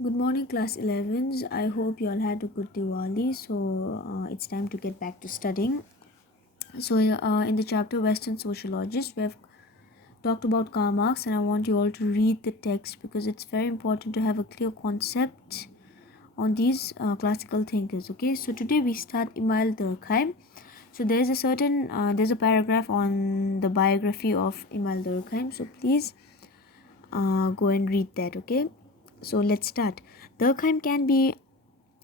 Good morning, class 11s. I hope you all had a good Diwali. So, it's time to get back to studying. So, in the chapter Western Sociologists, we have talked about Karl Marx, and I want you all to read the text because it's very important to have a clear concept on these classical thinkers. Okay, so today we start Emile Durkheim. So, there's a paragraph on the biography of Emile Durkheim. So, please go and read that. Okay, so let's start. Durkheim can be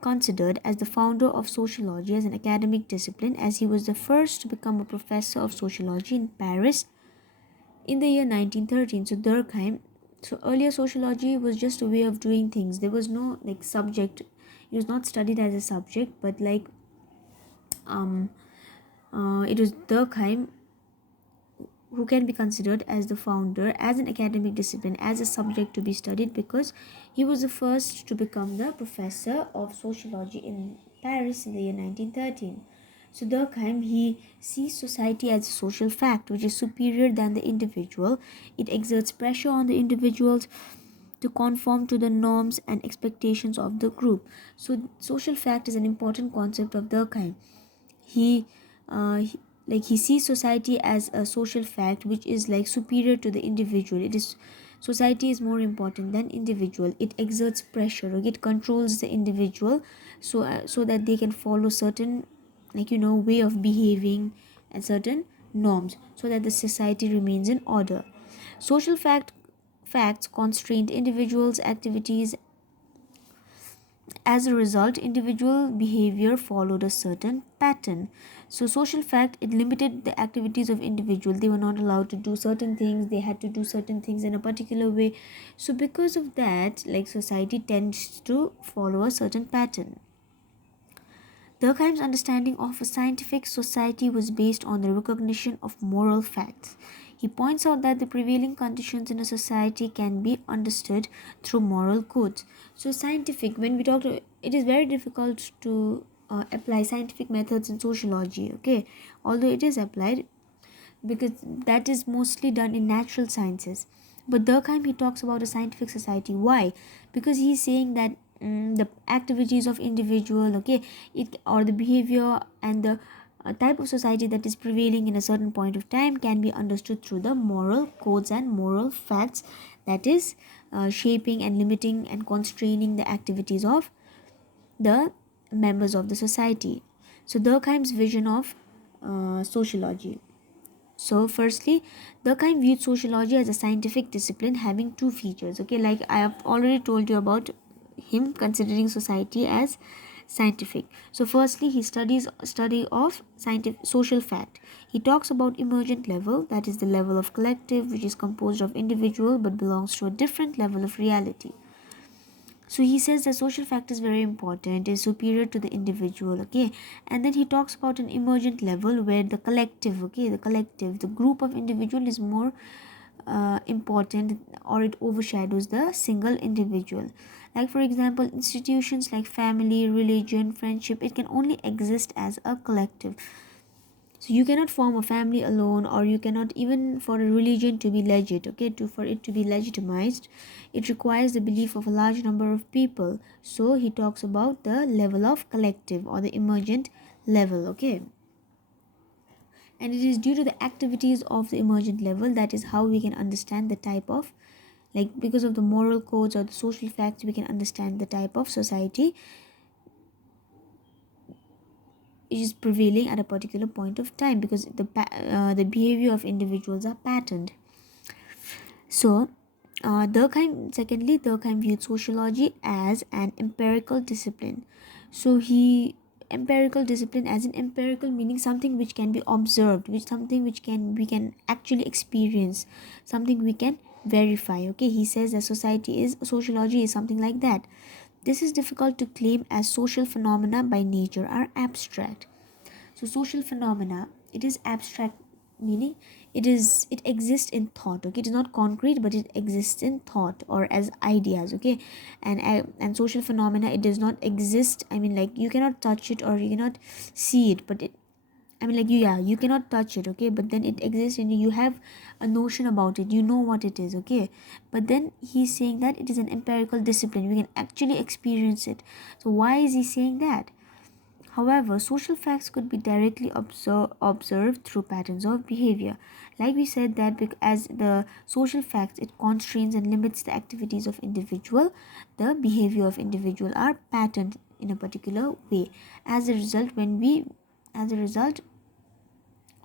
considered as the founder of sociology as an academic discipline, as he was the first to become a professor of sociology in Paris in the year 1913. So Durkheim, so earlier sociology was just a way of doing things. There was no like subject. It was not studied as a subject, but um it was Durkheim who can be considered as the founder as an academic discipline, as a subject to be studied, because he was the first to become the professor of sociology in Paris in the year 1913. So Durkheim, he sees society as a social fact which is superior than the individual. It exerts pressure on the individuals to conform to the norms and expectations of the group. So social fact is an important concept of Durkheim. He he sees society as a social fact which is like superior to the individual. It is Society is more important than individual. It exerts pressure, okay? It controls the individual, so that they can follow certain way of behaving and certain norms, so that the society remains in order. Social facts constrain individuals activities. As a result, individual behavior followed a certain pattern. So social fact, it limited the activities of individual. They were not allowed to do certain things. They had to do certain things in a particular way. So because of that, like, society tends to follow a certain pattern. Durkheim's understanding of a scientific society was based on the recognition of moral facts. He points out that the prevailing conditions in a society can be understood through moral codes. So, scientific, when we talk to, it is very difficult to apply scientific methods in sociology, okay? Although it is applied, because that is mostly done in natural sciences. But Durkheim, he talks about a scientific society. Why? Because he's saying that the activities of individual, okay, it or the behavior and the type of society that is prevailing in a certain point of time can be understood through the moral codes and moral facts that is shaping and limiting and constraining the activities of the members of the society. So Durkheim's vision of sociology. So, firstly, Durkheim viewed sociology as a scientific discipline having two features. Okay, like I have already told you about him considering society as scientific. So, firstly, he studies study of scientific social fact. He talks about emergent level, that is the level of collective, which is composed of individual but belongs to a different level of reality. So he says the social fact is very important, is superior to the individual, okay? And then he talks about an emergent level where the collective, okay, the group of individual is more important, or it overshadows the single individual. Like, for example, institutions like family, religion, friendship, it can only exist as a collective. So you cannot form a family alone, or you cannot, even for a religion to be legit, okay, to for it to be legitimized, it requires the belief of a large number of people. So he talks about the level of collective or the emergent level, okay? And it is due to the activities of the emergent level that is how we can understand the type of, like, because of the moral codes or the social facts, we can understand the type of society is prevailing at a particular point of time, because the behavior of individuals are patterned. So, Durkheim viewed sociology as an empirical discipline. So he empirical discipline as in empirical meaning something which can be observed, which something which can we can actually experience, something we can verify. Okay, he says that sociology is something like that. This is difficult to claim, as social phenomena by nature are abstract. So social phenomena, it is abstract, meaning it exists in thought, okay? It is not concrete, but it exists in thought or as ideas, okay? And social phenomena, it does not exist, I mean, like, you cannot touch it or you cannot see it, but I mean, like, yeah, you cannot touch it, okay, but then it exists and you have a notion about it, you know what it is, okay. But then he's saying that it is an empirical discipline, we can actually experience it. So why is he saying that? However, social facts could be directly observed through patterns of behavior. Like we said that as the social facts, it constrains and limits the activities of individual, the behavior of individual are patterned in a particular way. As a result, as a result,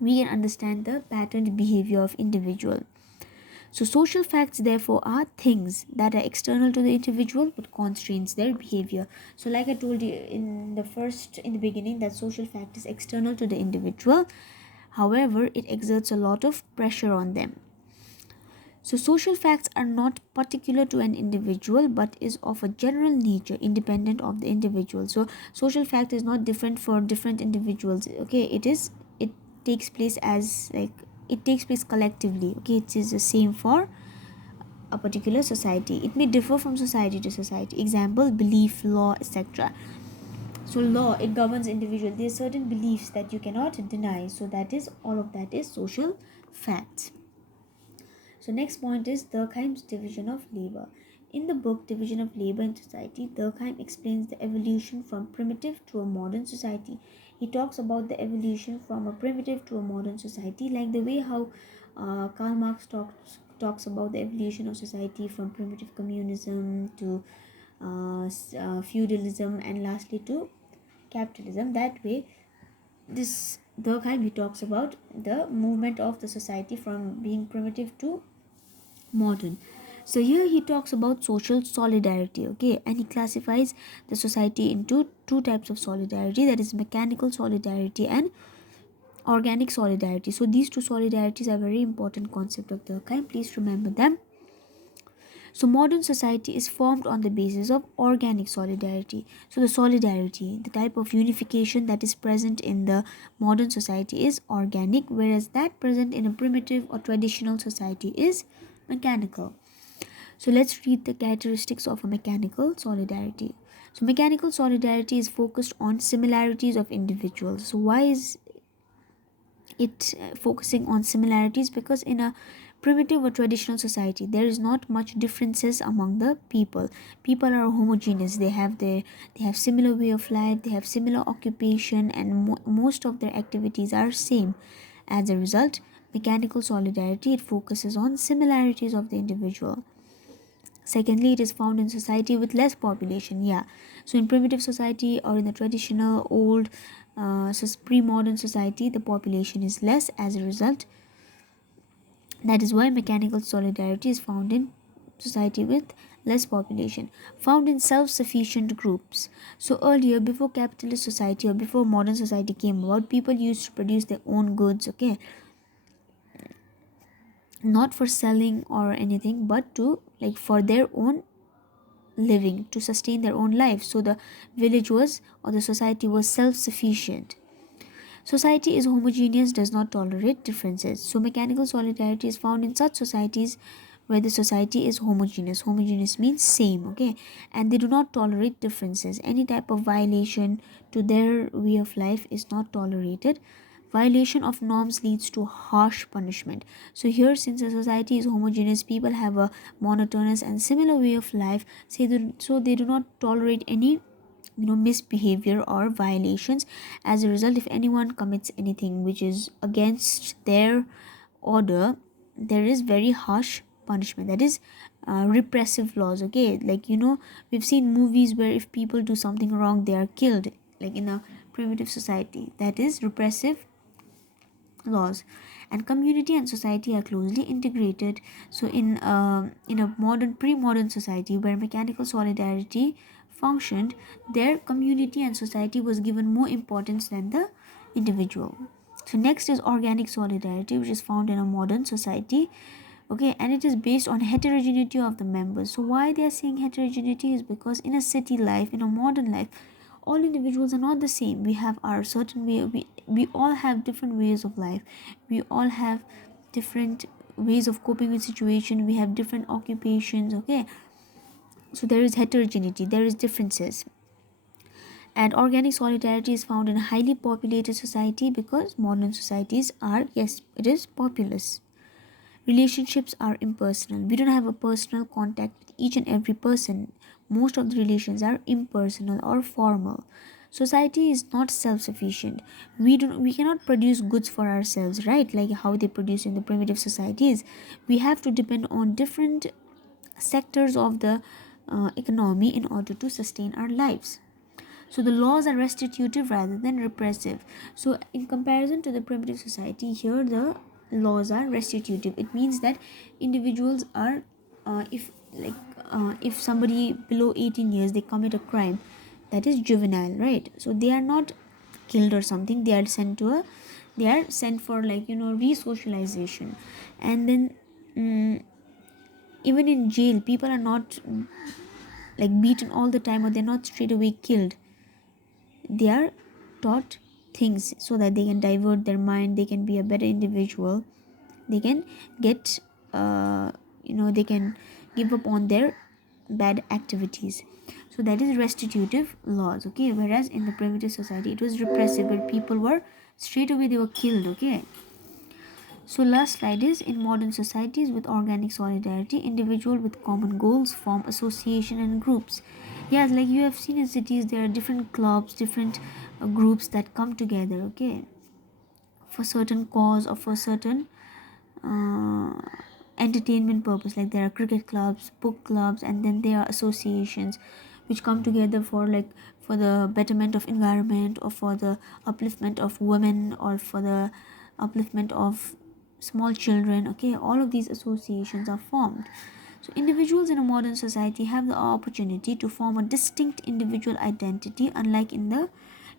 we can understand the patterned behavior of individual. So social facts therefore are things that are external to the individual but constrains their behavior. So like I told you in the beginning, that social fact is external to the individual. However, it exerts a lot of pressure on them. So social facts are not particular to an individual but is of a general nature independent of the individual. So social fact is not different for different individuals. Okay, it takes place as like it takes place collectively. Okay, it is the same for a particular society. It may differ from society to society. Example, belief, law, etc. So law, it governs individual. There are certain beliefs that you cannot deny. So that is all of that is social facts. So next point is Durkheim's division of labor. In the book Division of Labor in Society, Durkheim explains the evolution from primitive to a modern society. He talks about the evolution from a primitive to a modern society, like the way how Karl Marx talks about the evolution of society from primitive communism to feudalism and lastly to capitalism. That way, this Durkheim, he talks about the movement of the society from being primitive to modern. So here he talks about social solidarity, okay, and he classifies the society into two types of solidarity, that is mechanical solidarity and organic solidarity. So these two solidarities are very important concept of Durkheim, please remember them. So modern society is formed on the basis of organic solidarity. So the solidarity, the type of unification that is present in the modern society is organic, whereas that present in a primitive or traditional society is mechanical. So let's read the characteristics of a mechanical solidarity. So mechanical solidarity is focused on similarities of individuals. So why is it focusing on similarities? Because in a primitive or traditional society there is not much differences among the people are homogeneous, they have similar way of life, they have similar occupation, and most of their activities are same. As a result, mechanical solidarity, it focuses on similarities of the individual. Secondly, it is found in society with less population. Yeah, so in primitive society or in the traditional old pre-modern society, the population is less. As a result, that is why mechanical solidarity is found in society with less population. Found in self-sufficient groups. So earlier, before capitalist society or before modern society came about, people used to produce their own goods, okay, not for selling or anything, but to like for their own living, to sustain their own life. So the village was, or the society was, self-sufficient. Society is homogeneous, does not tolerate differences. So mechanical solidarity is found in such societies where the society is homogeneous. Homogeneous means same, okay, and they do not tolerate differences. Any type of violation to their way of life is not tolerated. Violation of norms leads to harsh punishment. So here, since a society is homogeneous, people have a monotonous and similar way of life, so they do not tolerate any misbehavior or violations. As a result, if anyone commits anything which is against their order, there is very harsh punishment, that is repressive laws, okay. Like we've seen movies where if people do something wrong they are killed, like in a primitive society, that is repressive laws. And community and society are closely integrated. So in a modern pre-modern society where mechanical solidarity functioned, their community and society was given more importance than the individual. So next is organic solidarity, which is found in a modern society, okay, and it is based on heterogeneity of the members. So why they are saying heterogeneity is because in a city life, in a modern life, all individuals are not the same. We have our certain way, we all have different ways of life, we all have different ways of coping with situation, we have different occupations, okay. So there is heterogeneity, there is differences. And organic solidarity is found in a highly populated society because modern societies are, yes, it is populous. Relationships are impersonal. We don't have a personal contact with each and every person. Most of the relations are impersonal or formal. Society is not self-sufficient. We cannot produce goods for ourselves, right? Like how they produce in the primitive societies. We have to depend on different sectors of the economy in order to sustain our lives. So the laws are restitutive rather than repressive. So in comparison to the primitive society, here the laws are restitutive. It means that individuals are, if somebody below 18 years they commit a crime, that is juvenile, right? So they are not killed or something. They are sent for, like, re-socialization. And then even in jail, people are not like beaten all the time, or they're not straight away killed. They are taught things so that they can divert their mind, they can be a better individual, they can get they can give up on their bad activities. So that is restitutive laws, okay? Whereas in the primitive society it was repressive, where people were straight away they were killed, okay? So last slide is, in modern societies with organic solidarity, individual with common goals form association and groups. Yes, like you have seen in cities, there are different clubs, different groups that come together, okay, for certain cause or for certain uh, entertainment purpose. Like there are cricket clubs, book clubs, and then there are associations which come together for, like, for the betterment of environment, or for the upliftment of women, or for the upliftment of small children, okay? All of these associations are formed. So individuals in a modern society have the opportunity to form a distinct individual identity, unlike in the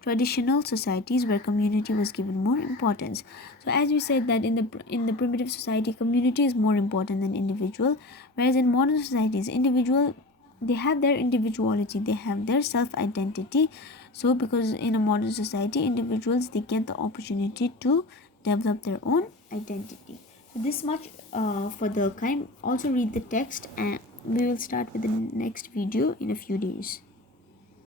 traditional societies where community was given more importance. So as we said that in the primitive society, community is more important than individual, whereas in modern societies, individual, they have their individuality, they have their self identity. So because in a modern society, individuals, they get the opportunity to develop their own identity. So this much for the kind. Also read the text, and we will start with the next video in a few days.